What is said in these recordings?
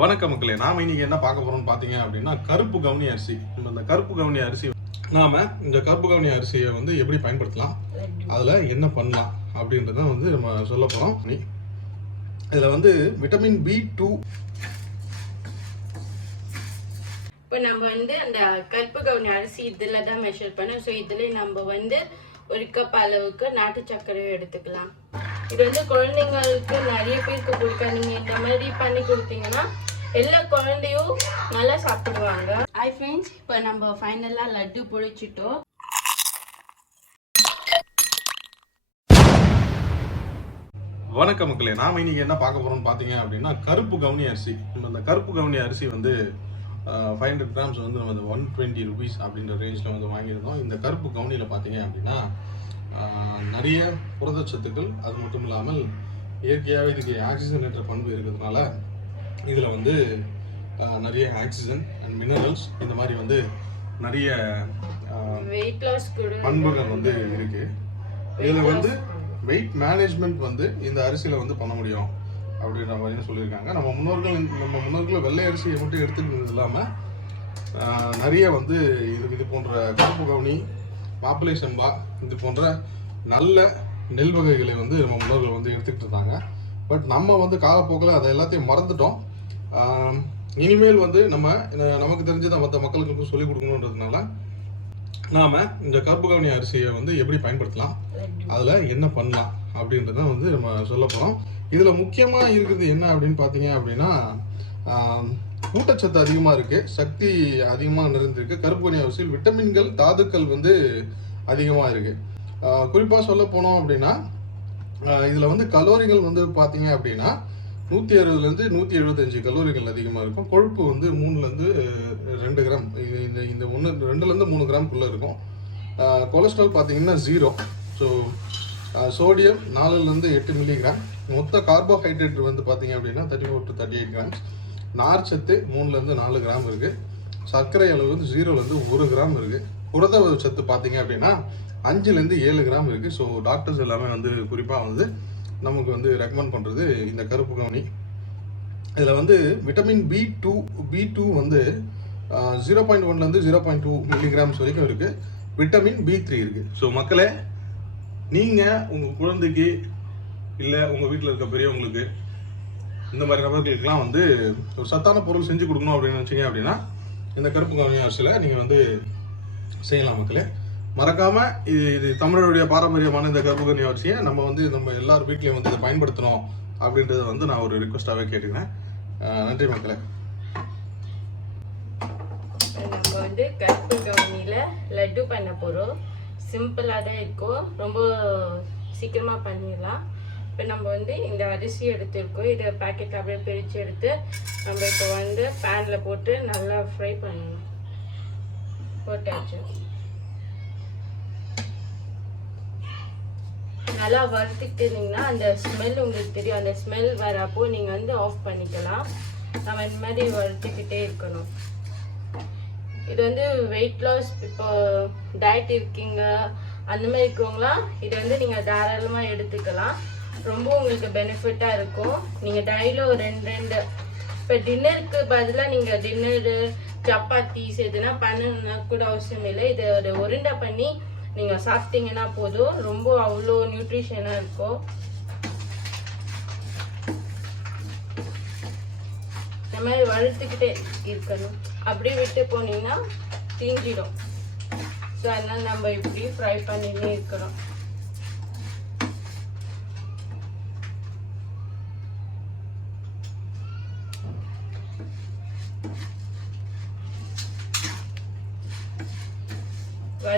வணக்கம் மக்களே நாம இன்னைக்கு என்ன பார்க்க போறோம்னு பாத்தீங்க அப்படின்னா கருப்பு கவுனி அரிசி. நம்ம இந்த கருப்பு கவுனி அரிசி நாம இந்த கருப்பு கவுனி அரிசியை வந்து எப்படி பயன்படுத்தலாம்? அதுல என்ன பண்ணலாம் அப்படின்றத வந்து நம்ம சொல்ல போறோம். இதுல வந்து விட்டமின் பி டூ இப்போ நம்ம வந்து அந்த கருப்பு கவுனி அரிசி இதில் தான் மெஷர் பண்ணோம். ஸோ இதில் நம்ம வந்து ஒரு கப் அளவுக்கு நாட்டு சர்க்கரையும் எடுத்துக்கலாம். இது வந்து குழந்தைங்களுக்கு நிறைய பேருக்கு கொடுக்க நீங்கள் இந்த மாதிரி பண்ணி கொடுத்தீங்கன்னா எல்லா குழந்தையும் நல்லா சாப்பிடுவாங்க. ஹாய் ஃப்ரெண்ட்ஸ் இப்போ நம்ம ஃபைனலாக லட்டு பொழிச்சிட்டோம் வணக்கம் மக்களே நாம இன்னைக்கு என்ன பார்க்க போறோம்னு பாத்தீங்க அப்படின்னா கருப்பு கவுனி அரிசி. நம்ம இந்த கருப்பு கவுனி அரிசி வந்து ஃபைவ் ஹண்ட்ரட் கிராம்ஸ் வந்து நம்ம ஒன் டுவெண்ட்டி ருபீஸ் அப்படின்ற ரேஞ்சில் வந்து வாங்கியிருந்தோம். இந்த கருப்பு கவுனியில் பார்த்தீங்க அப்படின்னா நிறைய புரதச்சத்துக்கள் அது மட்டும் இல்லாமல் இயற்கையாகவே இதுக்கு ஆக்சிஜன் என்ற பண்பு இருக்கிறதுனால இதில் வந்து நிறைய ஆக்சிஜன் அண்ட் மினரல்ஸ் இந்த மாதிரி வந்து நிறைய பண்புகள் வந்து இருக்கு. இதுல வந்து வெயிட் மேனேஜ்மெண்ட் வந்து இந்த அரிசியில வந்து பண்ண முடியும் அப்படின்ற மாதிரி சொல்லியிருக்காங்க. நம்ம முன்னோர்கள் நம்ம முன்னோர்கள் வெள்ளை அரிசியை மட்டும் எடுத்துக்கிறது இல்லாம ஆஹ், நிறைய வந்து இது இது போன்ற கருப்பு கவுனி மாப்பிள்ளை செம்பா இது போன்ற நல்ல நெல் வகைகளை வந்து நம்ம முன்னோர்கள் வந்து எடுத்துக்கிட்டு இருந்தாங்க. பட் நம்ம வந்து காலப்போக்கில் அதை எல்லாத்தையும் மறந்துட்டோம். இனிமேல் வந்து நம்ம நமக்கு தெரிஞ்சதை மற்ற மக்களுக்கு சொல்லிக் கொடுக்கணுன்றதுனால நாம இந்த கருப்பு கவனி அரிசியை வந்து எப்படி பயன்படுத்தலாம் அதில் என்ன பண்ணலாம் அப்படின்றத வந்து நம்ம சொல்ல போகிறோம் இதில் முக்கியமாக இருக்கிறது என்ன அப்படின்னு பார்த்தீங்க அப்படின்னா ஊட்டச்சத்து அதிகமாக இருக்கு சக்தி அதிகமாக நிறைந்திருக்கு. கருப்பு கவனி அரிசியில் விட்டமின்கள் தாதுக்கள் வந்து அதிகமாக இருக்குது குறிப்பாக சொல்ல போனோம் அப்படின்னா இதில் வந்து கலோரிகள் வந்து பார்த்தீங்க அப்படின்னா நூற்றி அறுபதுலேருந்து நூற்றி எழுபத்தஞ்சு கலோரிகள் அதிகமாக இருக்கும். கொழுப்பு வந்து மூணுலேருந்து ரெண்டு கிராம். இது இந்த இந்த ஒன்று ரெண்டுலேருந்து மூணு கிராம்குள்ளே இருக்கும். கொலஸ்ட்ரால் பார்த்தீங்கன்னா ஜீரோ ஸோ சோடியம் நாலுலேருந்து எட்டு மில்லிகிராம் மொத்த கார்போஹைட்ரேட் வந்து பார்த்தீங்க அப்படின்னா thirty four to thirty eight grams நார்ச்சத்து மூணுலேருந்து நாலு கிராம் இருக்குது சர்க்கரை அளவு வந்து ஜீரோலேருந்து ஒரு கிராம் இருக்குது புரத சத்து பார்த்தீங்க அப்படின்னா அஞ்சுலேருந்து ஏழு கிராம் இருக்குது ஸோ டாக்டர்ஸ் எல்லாமே வந்து குறிப்பாக வந்து நமக்கு வந்து ரெக்கமெண்ட் பண்ணுறது இந்த கருப்பு கவனி. இதில் வந்து vitamin B two B two வந்து ஜீரோ பாயிண்ட் ஒன்லேருந்து ஜீரோ பாயிண்ட் டூ மில்லிகிராம்ஸ் வரைக்கும் இருக்குது விட்டமின் பி த்ரீ இருக்குது ஸோ மக்களே நீங்கள் உங்கள் குழந்தைக்கு இல்லை உங்கள் வீட்டில் இருக்க பெரியவங்களுக்கு இந்த மாதிரி நபர்களுக்கெல்லாம் வந்து ஒரு சத்தான பொருள் செஞ்சு கொடுக்கணும் அப்படின்னு நினச்சிங்க அப்படின்னா இந்த கருப்பு கவனி அரிசியில் நீங்கள் வந்து செய்யலாம் மக்களே. மறக்காம இது இது தமிழருடைய பாரம்பரியமான இந்த கருப்பு வரிசையை நம்ம வந்து நம்ம எல்லார் வீட்லேயும் வந்து இதை பயன்படுத்தணும் அப்படின்றத வந்து நான் ஒரு ரிக்வஸ்டாகவே கேட்டுக்கிறேன். நன்றி மக்களே. நம்ம வந்து கருப்பு கவனியில் லட்டு பண்ண போகிறோம் சிம்பிளாக தான் இருக்கும். ரொம்ப சீக்கிரமாக பண்ணிடலாம். இப்போ நம்ம வந்து இந்த அரிசி எடுத்துருக்கோம். இதை பேக்கெட் அப்படியே பிரித்து எடுத்து நம்ம இப்போ வந்து பேனில் போட்டு நல்லா ஃப்ரை பண்ணணும். போட்டாச்சு நல்லா வறுத்துக்கிட்டு இருந்தீங்கன்னா அந்த ஸ்மெல் உங்களுக்கு தெரியும். அந்த ஸ்மெல் வரப்போ நீங்கள் வந்து ஆஃப் பண்ணிக்கலாம். நம்ம இந்த மாதிரி வறுத்துக்கிட்டே இருக்கணும். இது வந்து வெயிட் லாஸ் இப்போ டயட் இருக்கீங்க அந்த மாதிரி இருக்கிறவங்களாம் இதை வந்து நீங்கள் தாராளமாக எடுத்துக்கலாம். ரொம்ப உங்களுக்கு பெனிஃபிட்டாக இருக்கும். நீங்கள் டெய்லியும் ஒரு ரெண்டு ரெண்டு இப்போ டின்னருக்கு பதிலாக நீங்கள் டின்னரு சப்பாத்திஸ் எதுனா பண்ணணும்னா கூட அவசியம் இல்லை. இதை ஒரு உருண்டை பண்ணி நீங்கள் சாப்பிட்டீங்கன்னா போதும். ரொம்ப அவ்வளோ நியூட்ரிஷனாக இருக்கும் இந்த மாதிரி வளர்த்துக்கிட்டே இருக்கணும். அப்படியே விட்டு போனீங்கன்னா தீஞ்சிடும் ஸோ அதனால் நம்ம இப்படி ஃப்ரை பண்ணினே இருக்கிறோம்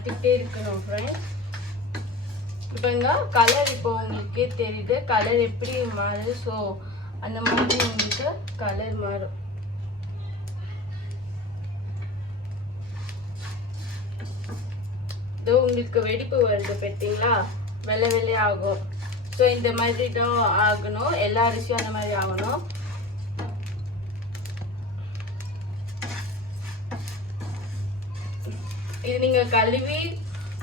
வறுத்துக்கிட்டே இருக்கணும் ஃப்ரெண்ட்ஸ் இப்போங்க கலர் இப்போ உங்களுக்கே தெரியுது. கலர் எப்படி மாறுது? ஸோ அந்த மாதிரி உங்களுக்கு கலர் மாறும். இதோ உங்களுக்கு வெடிப்பு வருது பார்த்தீங்களா? வெள்ளை வெள்ளை ஆகும். ஸோ இந்த மாதிரி தான் ஆகணும். எல்லா அரிசியும் அந்த மாதிரி ஆகணும். இது நீங்க கழுவி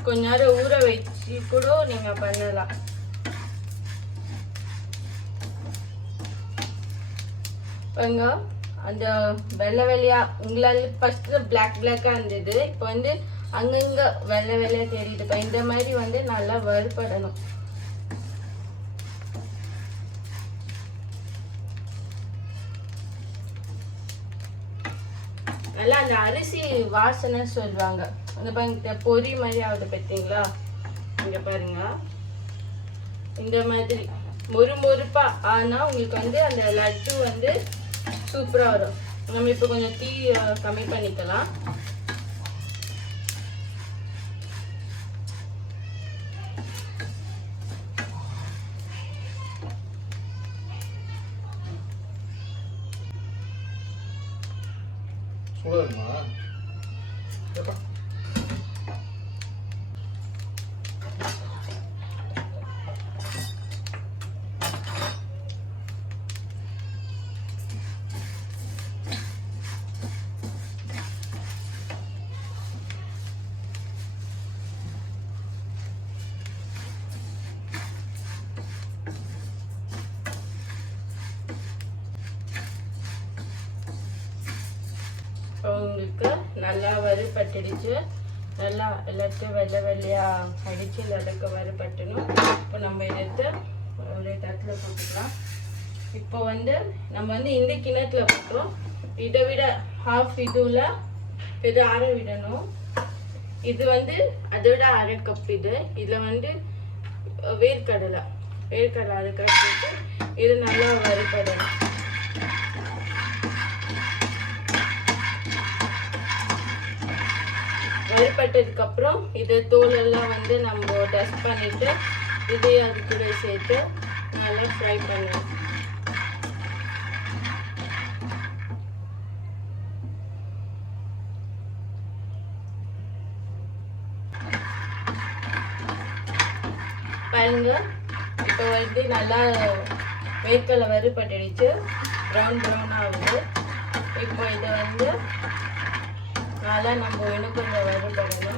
கொஞ்ச நேரம் ஊற வச்சு கூட நீங்க பண்ணலாம். பாருங்க அந்த வெள்ளை வெள்ளையா உங்களால ஃபஸ்ட்டு பிளாக் பிளாக்காக இருந்தது. இப்போ வந்து அங்கங்க வெள்ளை வெள்ளையா தெரியுது. இப்போ இந்த மாதிரி வந்து நல்லா வறுபடணும். நல்லா அந்த அரிசி வாசனை சொல்லுவாங்க. அந்த பாருங்க பொரி மாதிரி ஆகுது பார்த்தீங்களா இங்கே பாருங்க. இந்த மாதிரி மொறு மொறுப்பா ஆனால் உங்களுக்கு வந்து அந்த லட்டு வந்து சூப்பராக வரும். நம்ம இப்போ கொஞ்சம் தீ கம்மி பண்ணிக்கலாம். சூடாதுமா இப்போ உங்களுக்கு நல்லா வறுபட்டுடுச்சு. நல்லா எல்லாத்தையும் வெள்ளை வெள்ளையா அடிச்சு லடக்க வறுபட்டணும். இப்போ நம்ம எடுத்து ஒரு தட்டில் போட்டுக்கலாம். இப்போ வந்து நம்ம வந்து இந்த கிணத்துல போட்டோம் இதை விட ஹாஃப் இதுல இது ஆற விடணும். இது வந்து அதை விட அரை கப் இது. இதில் வந்து வேர்க்கடலை. வேர்க்கடலை அதை கட்டிட்டு இது நல்லா வறுபடணும். ஏற்பட்டதுக்கப்புறம் அப்புறம் இது தோலெல்லாம் வந்து நம்ம டஸ்ட் பண்ணிட்டு இதையும் அது கூட சேர்த்து நல்லா ஃப்ரை பண்ணுவோம் பாருங்க இப்போ வந்து நல்லா வேர்க்கலை வறுபட்டுடுச்சு. ப்ரௌன் ப்ரௌன் ஆகுது. இப்போ இதை வந்து நல்லா நம்ம இன்னும் கொஞ்சம் வருபடணும்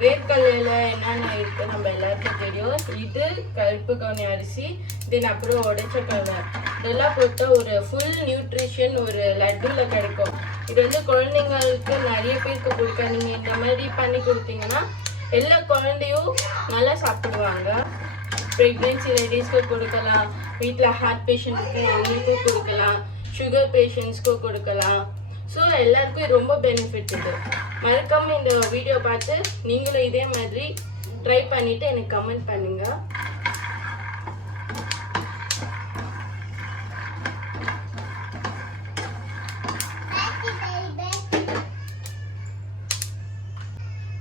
வேர்க்கடலையில் என்னென்ன இருக்கு நம்ம எல்லாருக்கும் தெரியும். இது கருப்பு கவுனி அரிசி தென் அப்புறம் உடைச்ச கடலை இதெல்லாம் போட்டு ஒரு ஃபுல் நியூட்ரிஷன் ஒரு லட்டுல கிடைக்கும். இது வந்து குழந்தைங்களுக்கு நிறைய பேருக்கு கொடுக்க. நீங்கள் இந்த மாதிரி பண்ணி கொடுத்தீங்கன்னா எல்லா குழந்தையும் நல்லா சாப்பிடுவாங்க. ப்ரெக்னென்சி லேடிஸ்க்கு கொடுக்கலாம். வீட்டில் ஹார்ட் பேஷண்ட்ஸ்க்கு அவங்களுக்கும் கொடுக்கலாம். சுகர் பேஷண்ட்ஸ்க்கும் கொடுக்கலாம். ஸோ எல்லாருக்கும் இது ரொம்ப பெனிஃபிட் இது. மறக்காம இந்த வீடியோ பார்த்து நீங்களும் இதே மாதிரி ட்ரை பண்ணிட்டு எனக்கு கமெண்ட் பண்ணுங்க.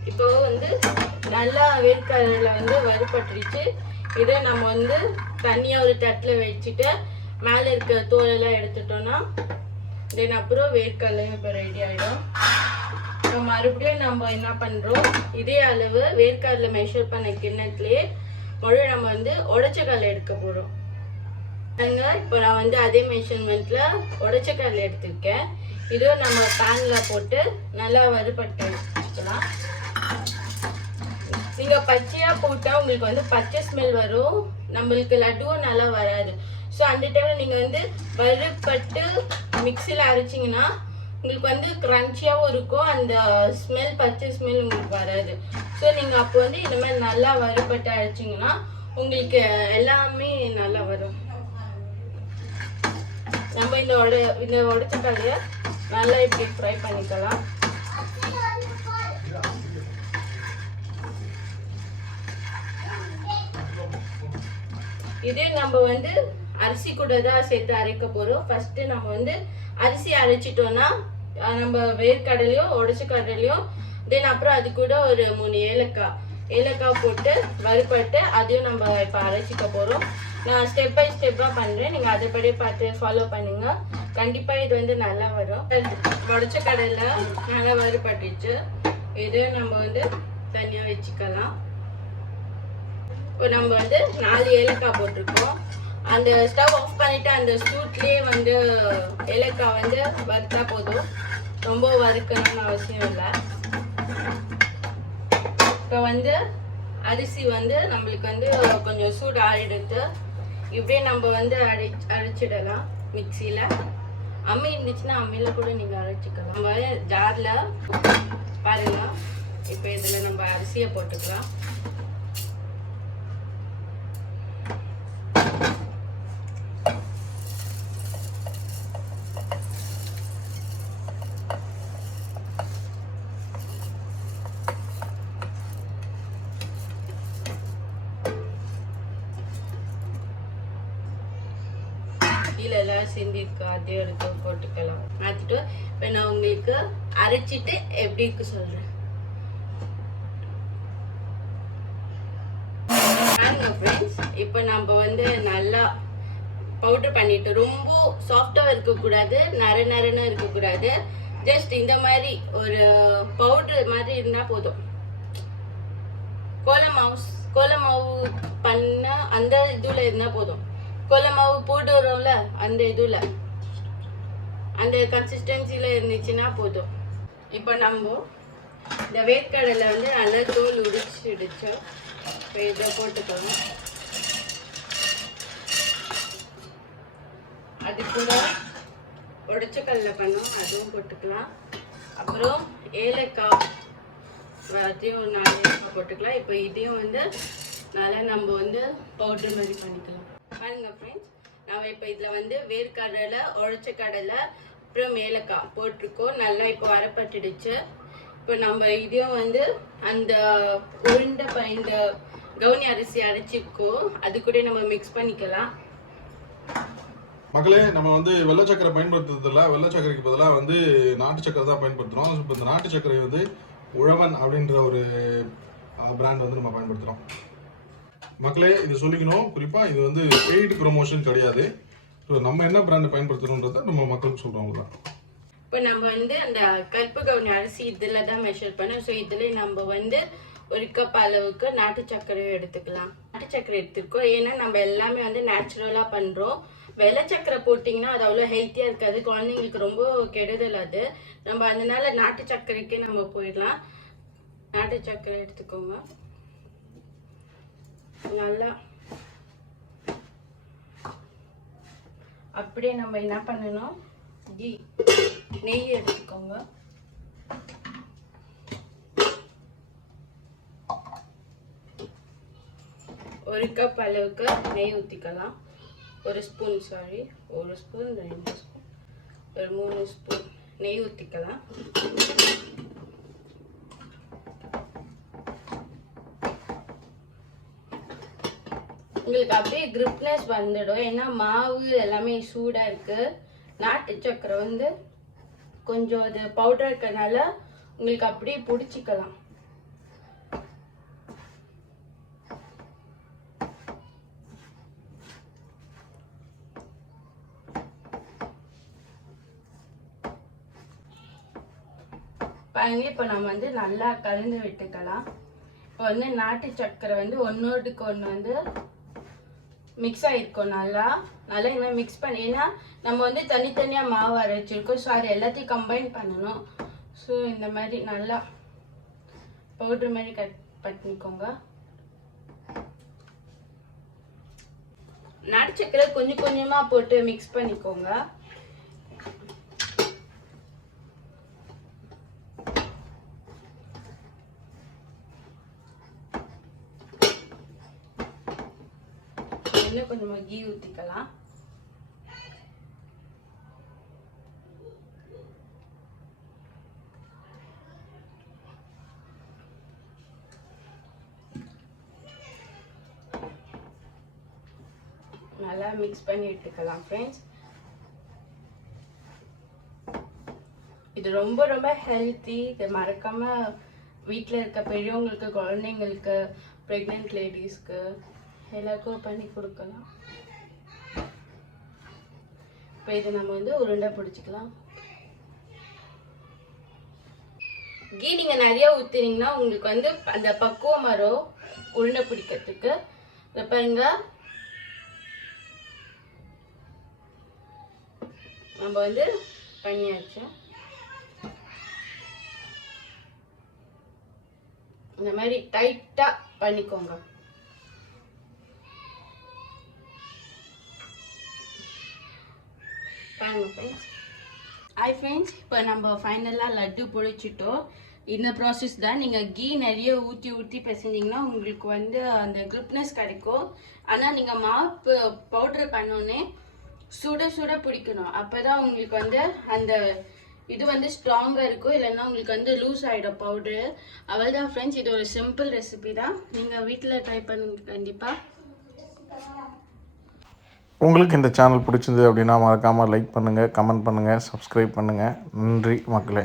இப்போ வந்து நல்லா வேர்க்கடலை வந்து வறுபட்டுருச்சு. இதை நம்ம வந்து தனியாக ஒரு தட்டில் வச்சுட்டு மேலே இருக்க தோலெல்லாம் எடுத்துட்டோம்னா தென் அப்புறம் வேர்க்கடலையும் இப்போ ரெடி ஆகிடும் இப்போ மறுபடியும் நம்ம என்ன பண்ணுறோம் இதே அளவு வேர்க்கடலை மெஷர் பண்ண கிண்ணத்துலேயே முழு நம்ம வந்து உடச்ச கடலை எடுக்க போகிறோம் பாருங்க இப்போ நான் வந்து அதே மெஷர்மெண்ட்டில் உடச்ச கடலை எடுத்திருக்கேன். இதுவும் நம்ம பேனில் போட்டு நல்லா வறுபட்டு வச்சுக்கலாம். பச்சையாக போட்டால் உங்களுக்கு வந்து பச்சை ஸ்மெல் வரும். நம்மளுக்கு லட்டுவும் நல்லா வராது. ஸோ அந்த டைமில் நீங்கள் வந்து வறுபட்டு மிக்சியில் அரைச்சிங்கன்னா உங்களுக்கு வந்து க்ரன்ச்சியாகவும் இருக்கும். அந்த ஸ்மெல் பச்சை ஸ்மெல் உங்களுக்கு வராது. ஸோ நீங்கள் அப்போ வந்து இந்த மாதிரி நல்லா வறுபட்டு அரைச்சிங்கன்னா உங்களுக்கு எல்லாமே நல்லா வரும். நம்ம இந்த உட இந்த உடைச்ச நல்லா இப்படி ஃப்ரை பண்ணிக்கலாம். இதே நம்ம வந்து அரிசி கூட தான் சேர்த்து அரைக்க போகிறோம் ஃபஸ்ட்டு நம்ம வந்து அரிசி அரைச்சிட்டோன்னா நம்ம வேர்க்கடலையும் உடச்ச கடலையும் தென் அப்புறம் அது கூட ஒரு மூணு ஏலக்காய். ஏலக்காய் போட்டு வறுபட்டு அதையும் நம்ம இப்போ அரைச்சிக்க போகிறோம் நான் ஸ்டெப் பை ஸ்டெப்பாக பண்ணுறேன் நீங்கள் அதைப்படி பார்த்து ஃபாலோ பண்ணுங்க. கண்டிப்பாக இது வந்து நல்லா வரும். உடச்ச கடலை நல்லா வறுபட்டுச்சு. இதையும் நம்ம வந்து தனியாக வச்சுக்கலாம். இப்போ நம்ம வந்து நாலு ஏலக்காய் போட்டிருக்கோம். அந்த ஸ்டவ் ஆஃப் பண்ணிட்டு அந்த சூட்லேயே வந்து ஏலக்காய் வந்து வறுத்தா போதும். ரொம்ப வறுக்கணும்னு அவசியம் இல்லை. இப்போ வந்து அரிசி வந்து நம்மளுக்கு வந்து கொஞ்சம் சூடு ஆறிடுத்து இப்படியே நம்ம வந்து அரை அரைச்சிடலாம் மிக்சியில். அம்மி இருந்துச்சுன்னா அம்மியில் கூட நீங்கள் அரைச்சிக்கலாம். நம்ம ஜாரில் பாருங்க. இப்போ இதில் நம்ம அரிசியை போட்டுக்கலாம் கீழே எல்லாம் சிந்திருக்கு அதையும் எடுத்து போட்டுக்கலாம். மாற்றிட்டு இப்போ நான் உங்களுக்கு அரைச்சிட்டு எப்படி இருக்கு சொல்கிறேன் ஃப்ரெண்ட்ஸ் இப்போ நம்ம வந்து நல்லா பவுடர் பண்ணிட்டு ரொம்ப சாஃப்டாக இருக்கக்கூடாது நர நரன்னு இருக்கக்கூடாது. ஜஸ்ட் இந்த மாதிரி ஒரு பவுடர் மாதிரி இருந்தால் போதும். கோல கோலமாவு கோல மாவு பண்ண அந்த இதுல இருந்தா போதும். கோல மாவு போட்டு வரோம்ல அந்த இதுல. அந்த கன்சிஸ்டன்சில இருந்துச்சுன்னா போதும். இப்போ நம்ம இந்த வேர்க்கடலை வந்து நல்லா தோல் உடிச்சிடுச்சோம் இப்போ இதை போட்டுக்கலாம் அது கூட உடச்ச கடலை பண்ணும் அதுவும் போட்டுக்கலாம். அப்புறம் ஏலக்காய் அதையும் நாலு ஏலக்காய் போட்டுக்கலாம். இப்போ இதையும் வந்து நல்லா நம்ம வந்து பவுடர் மாதிரி பண்ணிக்கலாம். பாருங்க ஃப்ரெண்ட்ஸ் நம்ம இப்போ இதில் வந்து வேர்க்கடலை உழைச்ச கடலை அப்புறம் ஏலக்காய் போட்டிருக்கோம். நல்லா இப்போ வரப்பட்டுடுச்சு இப்போ நம்ம இதையும் வந்து அந்த உருண்டை ப- இந்த கவுனி அரிசி அரைச்சிருக்கோம். அது கூட நம்ம மிக்ஸ் பண்ணிக்கலாம். மக்களே நம்ம வந்து வெள்ளை சக்கரை பயன்படுத்துறதில்ல வெள்ளை சக்கரைக்கு பதிலாக வந்து நாட்டு சக்கரை தான் பயன்படுத்துகிறோம் இப்போ இந்த நாட்டு சக்கரை வந்து உழவன் அப்படின்ற ஒரு பிராண்ட் வந்து நம்ம பயன்படுத்துகிறோம் மக்களே இது சொல்லிக்கணும். குறிப்பாக இது வந்து பெய்டு ப்ரொமோஷன் கிடையாது. ஸோ நம்ம என்ன பிராண்டு பயன்படுத்தணுன்றதை நம்ம மக்களுக்கு சொல்கிறோம் தான் இப்போ நம்ம வந்து அந்த கருப்பு கவுனி அரிசி இதில் தான் மெஷர் பண்ணோம். ஸோ இதில் நம்ம வந்து ஒரு கப் அளவுக்கு நாட்டு சர்க்கரையும் எடுத்துக்கலாம். நாட்டு சர்க்கரை எடுத்துருக்கோம். ஏன்னா நம்ம எல்லாமே வந்து நேச்சுரலாக பண்ணுறோம் வெள்ளை சர்க்கரை போட்டிங்கன்னா அது அவ்வளோ ஹெல்த்தியாக இருக்காது. குழந்தைங்களுக்கு ரொம்ப கெடுதல் அது. நம்ம அதனால நாட்டு சர்க்கரைக்கே நம்ம போயிடலாம். நாட்டு சர்க்கரை எடுத்துக்கோங்க. நல்லா. அப்படியே நம்ம என்ன பண்ணணும்? கீ நெய் எடுத்துக்கோங்க. ஒரு கப் அளவுக்கு நெய் ஊற்றிக்கலாம் ஒரு ஸ்பூன் சாரி ஒரு ஸ்பூன் ரெண்டு ஸ்பூன் ஒரு மூணு ஸ்பூன் நெய் ஊற்றிக்கலாம் உங்களுக்கு அப்படியே கிரிப்னஸ் வந்துடும். ஏன்னா மாவு எல்லாமே சூடாக இருக்கு. நாட்டு சக்கரை வந்து கொஞ்சம் அது பவுடர் இருக்கிறதுனால உங்களுக்கு அப்படியே பிடிச்சிக்கலாம். பாருங்க இப்போ நம்ம வந்து நல்லா கலந்து விட்டுக்கலாம். இப்போ வந்து நாட்டு சக்கரை வந்து ஒன்றோட்டுக்கு ஒன்று வந்து மிக்ஸ் ஆகிருக்கும் நல்லா. நல்லா இந்த மிக்ஸ் பண்ணி ஏன்னா நம்ம வந்து தனித்தனியாக மாவு அரைச்சிருக்கோம். ஸோ அது எல்லாத்தையும் கம்பைன் பண்ணணும். ஸோ இந்த மாதிரி நல்லா பவுட்ரு மாதிரி கட் பண்ணிக்கோங்க. நாட்டு சக்கரை கொஞ்சம் கொஞ்சமாக போட்டு மிக்ஸ் பண்ணிக்கோங்க. இன்னும் கொஞ்சமாக கீ ஊற்றிக்கலாம் நல்லா மிக்ஸ் பண்ணி எடுத்துக்கலாம் ஃப்ரெண்ட்ஸ் இது ரொம்ப ரொம்ப ஹெல்த்தி இது மறக்காம வீட்டில் இருக்க பெரியவங்களுக்கு குழந்தைங்களுக்கு ப்ரெக்னென்ட் லேடிஸ்க்கு எல்லாருக்கும் பண்ணி கொடுக்கலாம். இப்போ இதை நம்ம வந்து உருண்டை பிடிச்சிக்கலாம். கீ நீங்கள் நிறைய ஊற்றுனீங்கன்னா உங்களுக்கு வந்து அந்த பக்குவம் வரும் உருண்டை பிடிக்கிறதுக்கு பாருங்க. நம்ம வந்து பண்ணியாச்சு. இந்த மாதிரி டைட்டாக பண்ணிக்கோங்க. பாருங்க ஃப்ரெண்ட்ஸ் ஹாய் ஃப்ரெண்ட்ஸ் இப்போ நம்ம ஃபைனலாக லட்டு பொழிச்சிட்டோம் இந்த ப்ராசஸ் தான் நீங்கள் கீ நிறைய ஊற்றி ஊற்றி பிசைஞ்சிங்கன்னா உங்களுக்கு வந்து அந்த க்ரிப்னஸ் கிடைக்கும். ஆனால் நீங்கள் மாவு பவுடர் பண்ணோன்னே சுட சுட பிடிக்கணும். அப்போ தான் உங்களுக்கு வந்து அந்த இது வந்து ஸ்ட்ராங்காக இருக்கும். இல்லைன்னா உங்களுக்கு வந்து லூஸ் ஆகிடும் பவுடரு அவள் தான் ஃப்ரெண்ட்ஸ் இது ஒரு சிம்பிள் ரெசிபி தான். நீங்கள் வீட்டில் ட்ரை பண்ணுங்க கண்டிப்பாக உங்களுக்கு இந்த சேனல் பிடிச்சிருந்தது அப்படின்னா மறக்காமல் லைக் பண்ணுங்கள் கமெண்ட் பண்ணுங்கள் சப்ஸ்கிரைப் பண்ணுங்கள் நன்றி மக்களே.